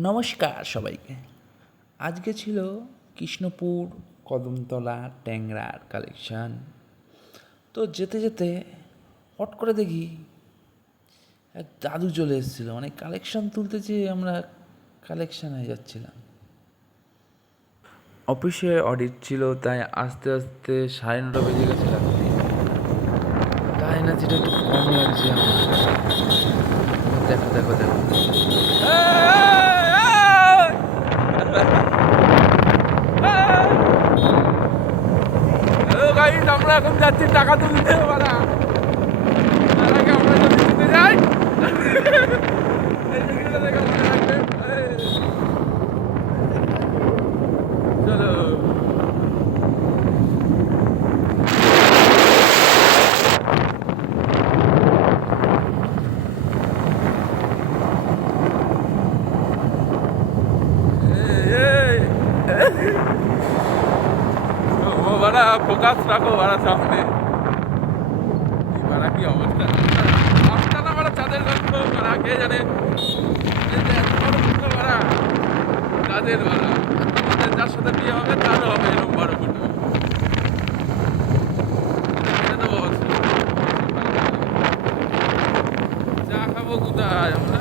নমস্কার সবাইকে। আজকে ছিল কৃষ্ণপুর কদমতলা ট্যাংরার কালেকশান। তো যেতে যেতে হট করে দেখি এক দাদু চলে এসেছিলো, মানে কালেকশান তুলতে যেয়ে আমরা কালেকশান হয়ে যাচ্ছিলাম। অফিসে অডিট ছিল, তাই আস্তে আস্তে 9:30 বেজে গেছে রাত্রি। তাই না, যেটা একটু কম লাগছে আমার। দেখো দেখো দেখো, গাইড আমরা এখন যাচ্ছি টাকা তুলতে। আমরা যদি তুলতে যাই চলো। বাড়া ফোকাস রাখো, বাড়া সামনে। বাড়া কি অবস্থা, রাস্তা না বাড়া চাঁদের গল্প, বাড়া কে জানে বাড়া কাদের বাড়া। আমাদের যার সাথে বিয়ে হবে তারও হবে এরকম বড় কোনো চা খাবো কোথায় আমরা?